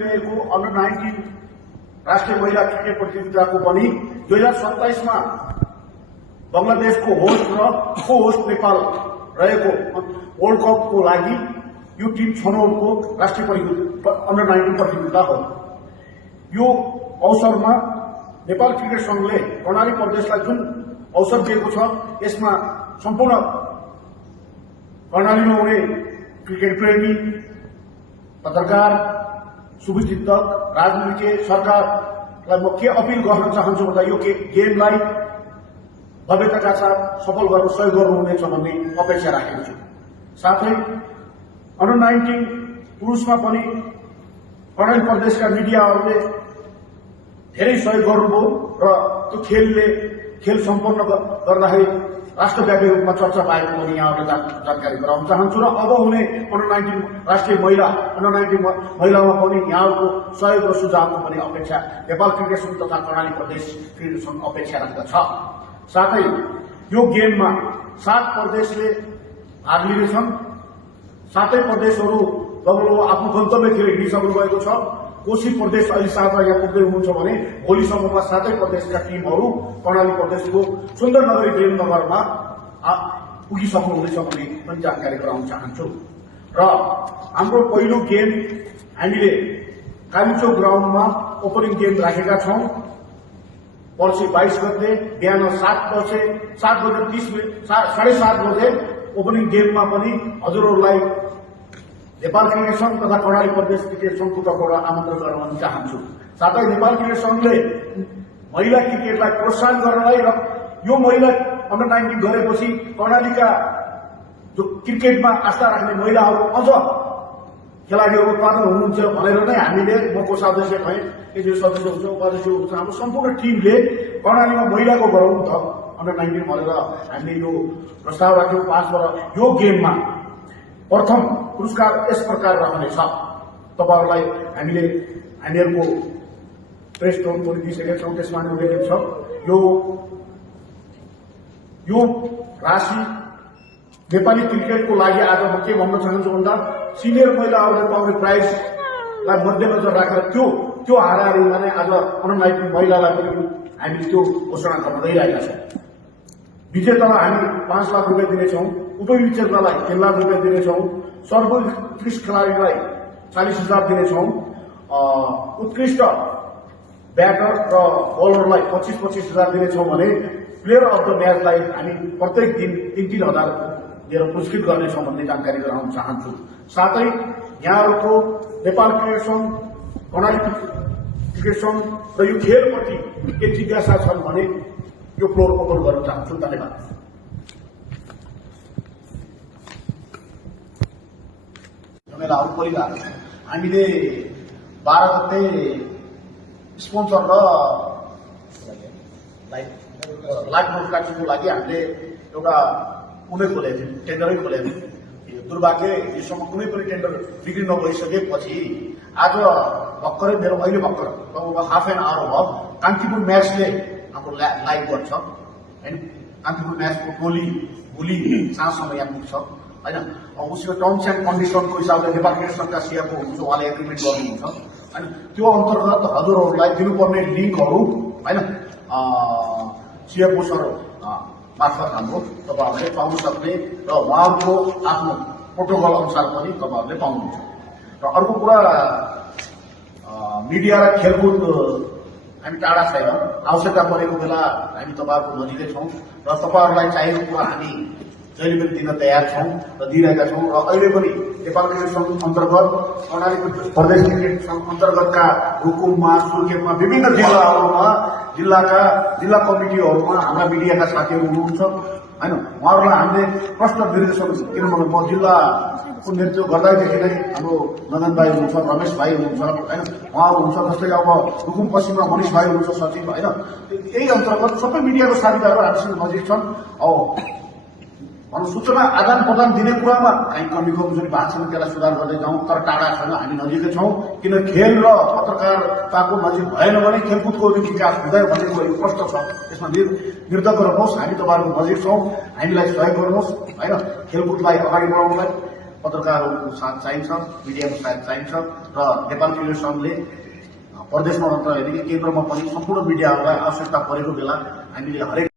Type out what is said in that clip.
खेलिरहेको अन्डर-19 राष्ट्रिय महिला क्रिकेट प्रतियोगिताको पनि 2027 मा बंगलादेशको होस्ट र को होस्ट नेपाल रहेको वर्ल्ड कपको लागि यो टिम छनौटको राष्ट्रिय अन्डर-19 प्रतियोगिता हो। यो अवसरमा नेपाल क्रिकेट संघले कर्णाली प्रदेशलाई जुन अवसर दिएको छ, यसमा सम्पूर्ण कर्णालीमा हुने क्रिकेट प्रेमी, पत्रकार, शुभचिन्तक, राजनीतिज्ञ, सरकारलाई म के अपिल गर्न चाहन्छु भन्दा यो गेमलाई भव्यताका साथ सफल गर्न सहयोग गर्नुहुनेछ भन्ने अपेक्षा राखेको छु। साथै अन्डर-19 पुरुषमा पनि कर्णाली प्रदेशका मिडियाहरूले धेरै सहयोग गर्नुभयो र त्यो खेल सम्पन्न गर्दाखेरि राष्ट्रव्यापी रूपमा चर्चा पाएको पनि यहाँहरूले जानकारी गराउन चाहन्छु र अब हुने अन्डर-19 राष्ट्रिय अन्डर-19 महिलामा पनि यहाँहरूको सहयोग र सुझावको पनि अपेक्षा नेपाल क्रिकेट संघ तथा कर्णाली प्रदेश क्रिकेट संघ अपेक्षा राख्दछ। साथै यो गेममा 7 प्रदेशले भाग लिनेछन्। 7 प्रदेशहरू लगभग आफ्नो गन्तव्यतिर हिँडिसक्नु भएको छ। कोशी प्रदेश अहिले 7 यहाँ पुग्दै हुनुहुन्छ भने भोलिसम्ममा 7 प्रदेशका टिमहरू कर्णाली प्रदेशको सुन्दरनगरी प्रेमनगरमा पुगिसक्नुहुनेछ भन्ने पनि जानकारी गराउन चाहन्छु। र हाम्रो पहिलो गेम हामीले कालीचोक ग्राउन्डमा ओपनिङ गेम राखेका छौं। पर्सि 22 गते बिहान 7:30 बजे ओपनिङ गेममा पनि हजुरहरूलाई नेपाल क्रिकेट संघ तथा कर्णाली प्रदेश क्रिकेट संघको तर्फबाट आमन्त्रण गर्न चाहन्छु। साथै नेपाल क्रिकेट संघले महिला क्रिकेटलाई प्रोत्साहन गर्नलाई र यो महिला अन्डर-19 गरेपछि कर्णालीका जो क्रिकेटमा आस्था राख्ने महिलाहरू अझ खेलाडीहरू उत्पादन हुनुहुन्छ भनेर नै हामीले म कोषाध्यक्ष भए, केन्द्रीय सदस्य हुन्छ, उपाध्यक्ष हुन्छ, हाम्रो सम्पूर्ण टिमले कर्णालीमा महिलाको गरौँ त अन्डर-19 भनेर हामीले यो प्रस्ताव राख्यौं। पास गरेर यो गेममा प्रथम पुरस्कार यस प्रकार रहनेछ। तपाईहरुलाई हामीहरूको प्रेस नोट पनि दिइसकेका छौं, त्यसमा उल्लेखित छ। यो राशि नेपाली क्रिकेटको लागि आज म के भन्न चाहन्छु भन्दा सिनियर महिलाहरूले पाउने प्राइजलाई मध्यनजर राखेर त्यो हाराहारीमा नै आज अन्डर-19 महिलालाई पनि हामी त्यो घोषणा गर्न गइरहेका छौं। विजेतालाई हामी 5 लाख रुपियाँ दिनेछौं, उपविजेतालाई 3 लाख रुपियाँ दिनेछौं, सर्वोत्कृष्ट खेलाडीलाई 40,000 दिनेछौं, उत्कृष्ट ब्याटर र बलरलाई 25,000 दिनेछौं भने प्लेयर अफ द म्याचलाई हामी प्रत्येक दिन 3,000 दिएर पुरस्कृत गर्नेछौं भन्ने जानकारी गराउन चाहन्छु। साथै यहाँहरूको नेपाल क्रिकेट संघ, कर्णाली क्रिकेट संघ र यो खेलप्रति के जिज्ञासा छन् भने यो फ्लोर ओपन गर्न चाहन्छु। धन्यवाद। मेलाहरू परिरहेको छ। हामीले 12 गते स्पोन्सर र लाइफ ब्रोडकास्टिङको लागि हामीले एउटा खोलेको थियो, टेन्डरै खोलेको थियो। दुर्भाग्य यसम्म कुनै पनि टेन्डर बिक्री नभइसकेपछि आज भर्खरै मेरो अहिले भर्खर लगभग हाफ एन आवर भयो कान्तिपुर म्याचले हाम्रो लाइभ गर्छ होइन। कान्तिपुर म्याचको टोली भोलि साँझसम्म यहाँ पुग्छ होइन। उसको टर्म्स एन्ड कन्डिसनको हिसाबले नेपाल क्रिकेट संघका सिएफओ हुनुहुन्छ, उहाँले एग्रिमेन्ट गर्नुहुन्छ होइन। त्यो अन्तर्गत हजुरहरूलाई दिनुपर्ने लिङ्कहरू होइन सिएफओ सर मार्फत हाम्रो तपाईहरुले पाउन सक्ने र उहाँहरूको आफ्नो प्रोटोकल अनुसार पनि तपाईहरुले पाउनुहुन्छ। र अर्को कुरा, मिडिया र खेलकुद हामी टाढा छैनौं। आवश्यकता परेको बेला हामी तपाईहरुको नजिकै छौं र तपाईहरुलाई चाहिएको कुरा हामी जहिले पनि दिन तयार छौं र दिइरहेका छौं। र अहिले पनि नेपाल क्रिकेट संघ अन्तर्गत, कर्णाली प्रदेश क्रिकेट संघ अन्तर्गतका रुकुममा, सुर्खेतमा, विभिन्न जिल्लाहरूमा जिल्ला कमिटीहरूमा हाम्रा मिडियाका साथीहरू हुनुहुन्छ होइन। उहाँहरूलाई हामीले प्रश्न निर्देशन, किनभने म जिल्लाको नेतृत्व गर्दादेखि नै हाम्रो नन्दन भाइ हुनुहुन्छ, रमेश भाइ हुनुहुन्छ होइन, उहाँहरू हुनुहुन्छ। जस्तै अब रुकुम पश्चिममा मनिष भाइ हुनुहुन्छ सचिव होइन। यही अन्तर्गत सबै मिडियाको साथीभाइहरू हामीसँग नजिक छन्। सूचना आदान प्रदान दिने कुरामा कहीँ कमी कमजोरी भएको छन्, त्यसलाई सुधार गर्दै जाउँ, तर टाढा छैन, हामी नजिकै छौं। किन खेल र पत्रकारिताको नजिक भएन भने खेलकुदको विकास हुँदैन भन्ने कुरो स्पष्ट छ। यसमा निर्धक गर्नुहोस्, हामी तपाईहरुको नजिक छौं, हामीलाई सहयोग गर्नुहोस् होइन खेलकुदलाई अगाडि बढाउनलाई। पत्रकारहरूको साथ चाहिन्छ, मिडियाको साथ चाहिन्छ र नेपाल रेडियो सङ्घले प्रदेशमा मात्र होइन कि केन्द्रमा पनि सम्पूर्ण मिडियाहरूलाई आवश्यकता परेको बेला हामीले हरेक